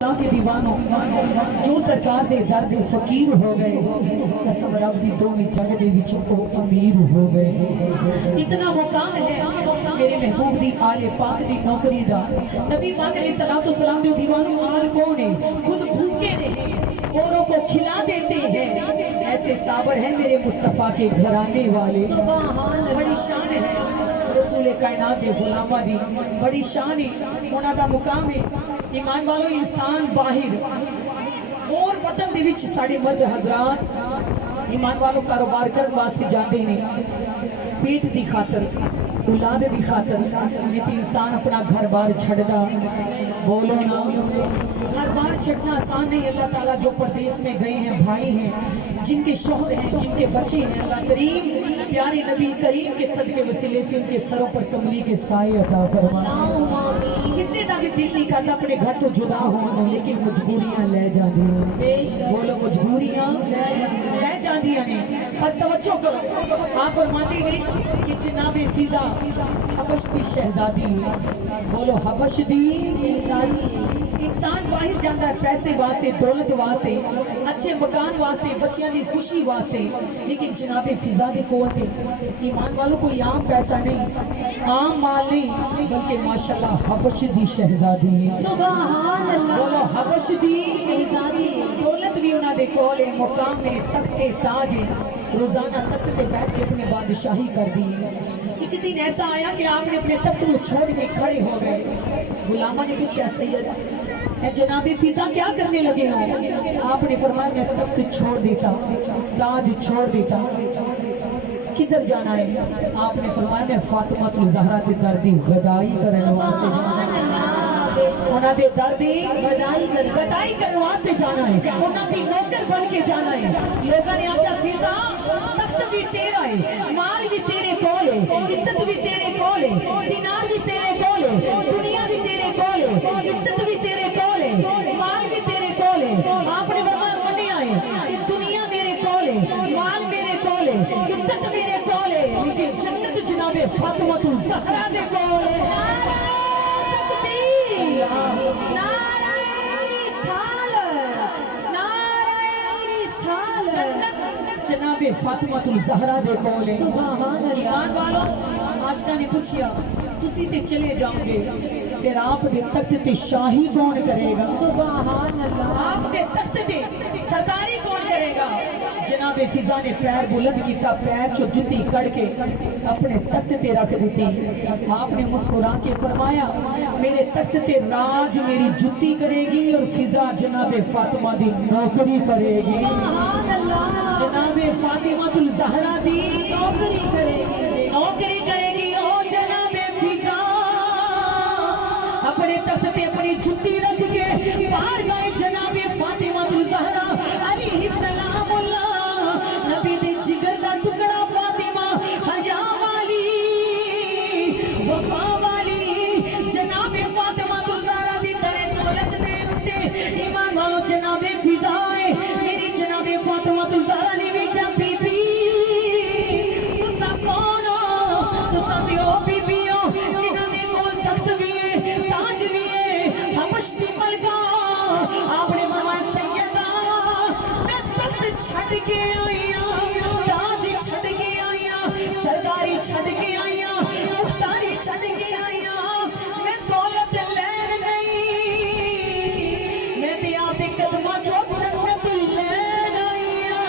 के दीवानों जो सरकार दे दर दे फकीर हो गए कसम रब दी दोवें जग दे विच ओ अमीर हो गए। इतना मुकाम है मेरे महबूब दी आले पाक दी नौकरी दा। नबी पाक अलैहिस्सलातु वस्सलाम दे दीवानों आल कौन है, खुद भूखे रहे औरों को खिला देते हैं। ऐसे साबर है मेरे मुस्तफा के घराने वाले। बड़ी शान है रसूल कायनात दे गुलामा दी, बड़ी शान है उन्हां दा मुकाम है। ईमान वालों इंसान बाहर और वतन दे विच साडे मर्द हजरात ईमान वालों कारोबार करने वास्ते जाते हैं पेट की खातर, औलाद की खातर। नहीं तो इंसान अपना घर बार छड़दा, बोलो ना, घर बार छड़ना आसान नहीं। अल्लाह ताला जो परदेश में गए हैं भाई हैं, जिनके शौहर हैं, जिनके बच्चे हैं, अल्लाह करीम प्यारे नबी करीम के सदके वसीले से उनके सरों पर कमली के साए अता फरमाए। किसी का भी दिल नहीं करता अपने घर तो जुदा हो, लेकिन मजबूरियां ले जाती हैं। बोलो मजबूरियां ले जाती हैं। पर तवज्जो करो, आप फरमाती नहीं कि जनाबे फिजा हबश दी शहजादी है। बोलो हबश दी शहजादी। इंसान बाहर जाता है पैसे वास्ते, दौलत वास्ते, अच्छे मकान वास्ते, बच्चियों की खुशी वास्ते, लेकिन जनाबे फिजा दे कोल थे ईमान वालों कोई आम पैसा नहीं, आम माल नहीं, बल्कि माशाल्लाह हबश दी शहजादी है। सुभान अल्लाह। बोलो हबश दी शहजादी। दौलत भी उन्हां दे कोल है, मुकाम है, तख्ते ताज है। रोजाना तख्त पे बैठ के अपनी बादशाही कर दी है। एक दिन ऐसा आया कि आपने अपने तख्त को छोड़ के खड़े हो गए। गुलामा ने पूछा सैयद जनाबे फिजा क्या करने लगे हो? आपने फरमाया मैं तख्त छोड़ देता, ताज छोड़ देता। किधर जाना है? आपने फरमाया मैं फातिमा ज़हरा के दर दी गदाई करने वास्ते जाना है। उन्हां दे दर दी गदाई करने वास्ते जाना है, उन्हां दी नौकर बन के जाना है। लोगों ने आख्या फिजा तख्त भी तेरा है, माल भी तेरे कोल है, इज्जत भी तेरे कोल है, दिनार भी तेरे कोल है, दुनिया भी तेरे कोल है, इज्जत भी तेरे कोल है, माल भी तेरे कोल है। आपने फरमाया मन्निया है कि दुनिया मेरे कोल है, माल मेरे कोल है, इज्जत मेरे कोल है, लेकिन जन्नत जनाबे फातिमा ज़हरा दे कोल है। जनाबे फातिमा ज़हरा दे कोल है। ईमान वालों आशिका ने पूछा तुसी ते चले जाओगे फिर आप दे तख्त ते शाही कौन करेगा? सुभान अल्लाह। आप दे तख्त ते सरदारी कौन करेगा? जनाबे फिजा ने पैर बुलंद किया, पैर चो जुत्ती कड़ के अपने तख्त ते रख दी। आपने मुस्कुरा के फरमाया मेरे तख्त ते राज मेरी जुत्ती करेगी और फिजा जनाबे फातिमा दी नौकरी करेगी। जनाबे फातिमा ज़हरा दी नौकरी करेगी। ओ जनाबे फिजा अपने तख्त पे अपनी जुत्ती रख के बाहर गए। जनाबे फातिमा ज़हरा अलैहिस्सलामुल्लाह नबी दे जिगर दा टुकड़ा फातिमा हया वाली वफा वाली जनाबे फातिमा ज़हरा दी करे दौलत दे उते ईमान वालों जनाबे फिजा है मेरी जनाबे फातिमा ज़हरा ने वेख्या बीबी तुसा कौन हो? तुसा ते ओ बीबी हो जिन्हां दे कोल तख्त भी है, ताज भी है, हबश दी मलका। आपने फरमाया सैयदा मैं तख्त छड़ के आई हां, ताज छड़ के आई हां, सरदारी छड़ के आई हां, मुख्तारी छड़ के आई हां। मैं दौलत लैन नहीं, मैं ते आपदे कदमां चों जन्नत लैन आई हां।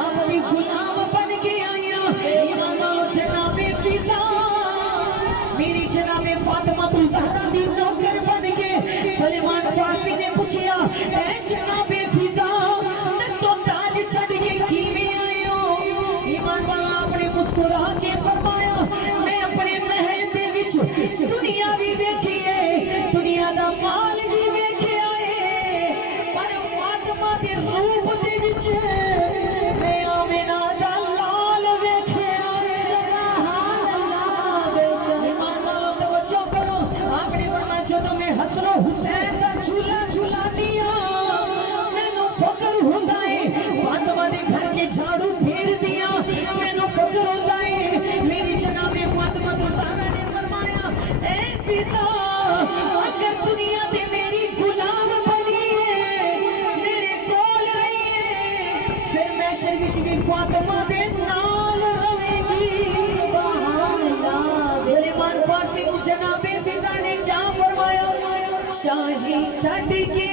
आपनी गुलाम बन के आई हां। ईमान वालों जनाबे फिजा मेरी जनाबे फातिमा ज़हरा दी नौकर बन के सलेमान फारसी ने पूछा ऐ जनाबे फिजा तो ताज छड़ के किवें आए हो? ईमान वाला आपने मुस्कुरा के फरमाया मैं अपने महल दे विच दुनिया भी वेखी है, दुनिया दा माल भी वेखिया है, पर फातिमा दे रूप दे विच मैं आमिना दा लाल वेखिया है। ईमान वालों तवज्जो करो, आपने फरमाया जदों मैं हसन हुसैन दा झूला झूलानी हां मैनू फख्र हुंदा है, फातिमा दे घर च झाड़ू फेर दिया मैनू फख्र हुंदा है। मेरी जनाबे फातिमा ज़हरा ने फरमाया ए पिता अगर दुनिया दे शाही छड़ के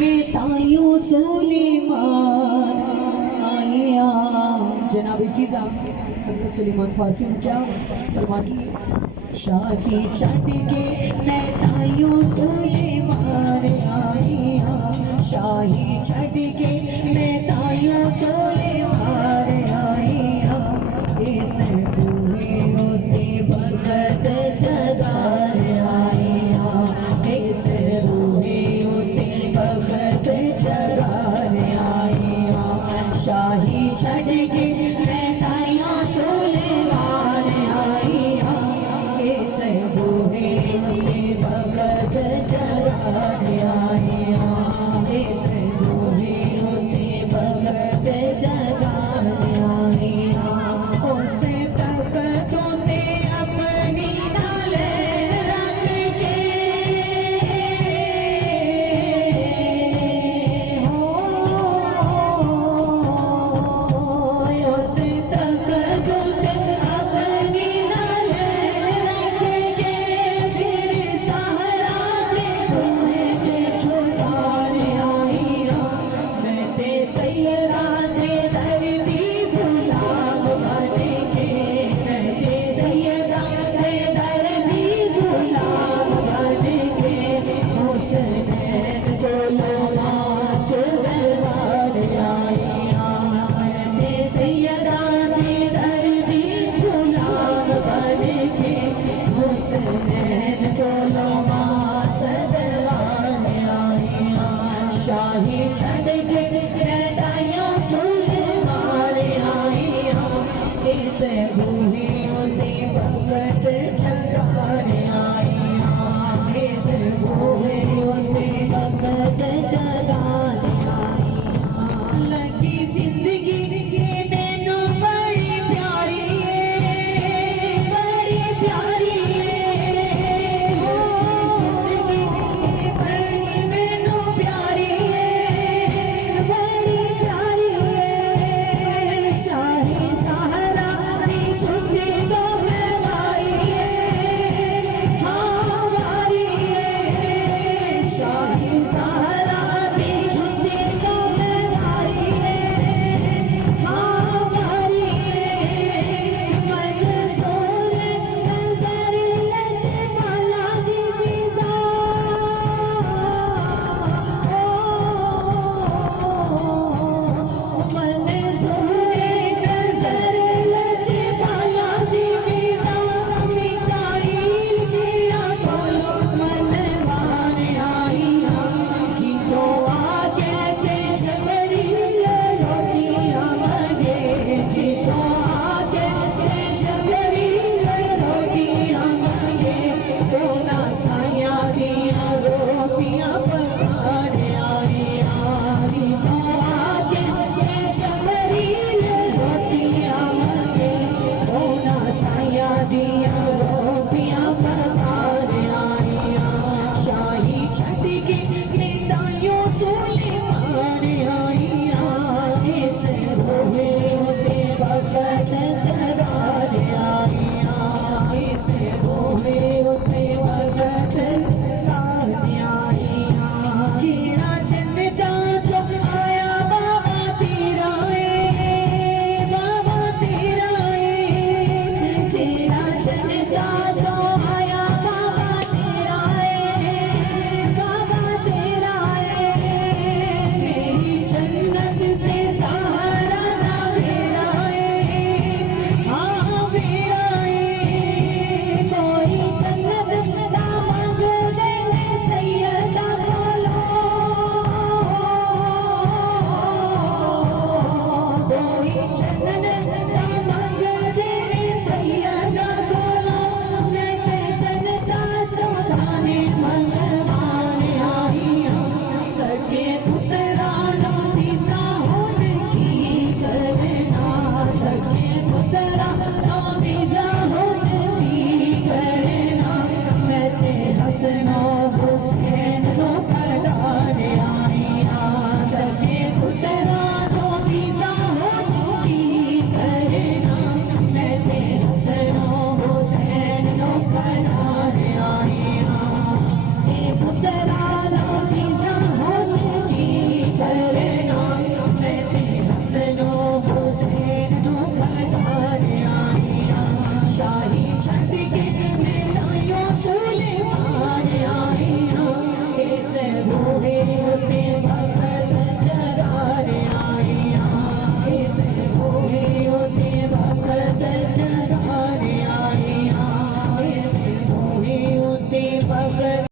मैं तायूं सुलेमान आया। जनाब फिजा हज़रत सुलेमान फारसी में क्या फरमाती है? शाही छड़ के मैं तायूं सुलेमान आया, शाही छड़ के मैं तायूं सुलेमान आया। इस बूहे होते बखत जगार आया, इस बूहे होते बखत जगार आया। शाही छड़ के मैं तायूं सुलेमान आया, इस बूहे होते बखत जगार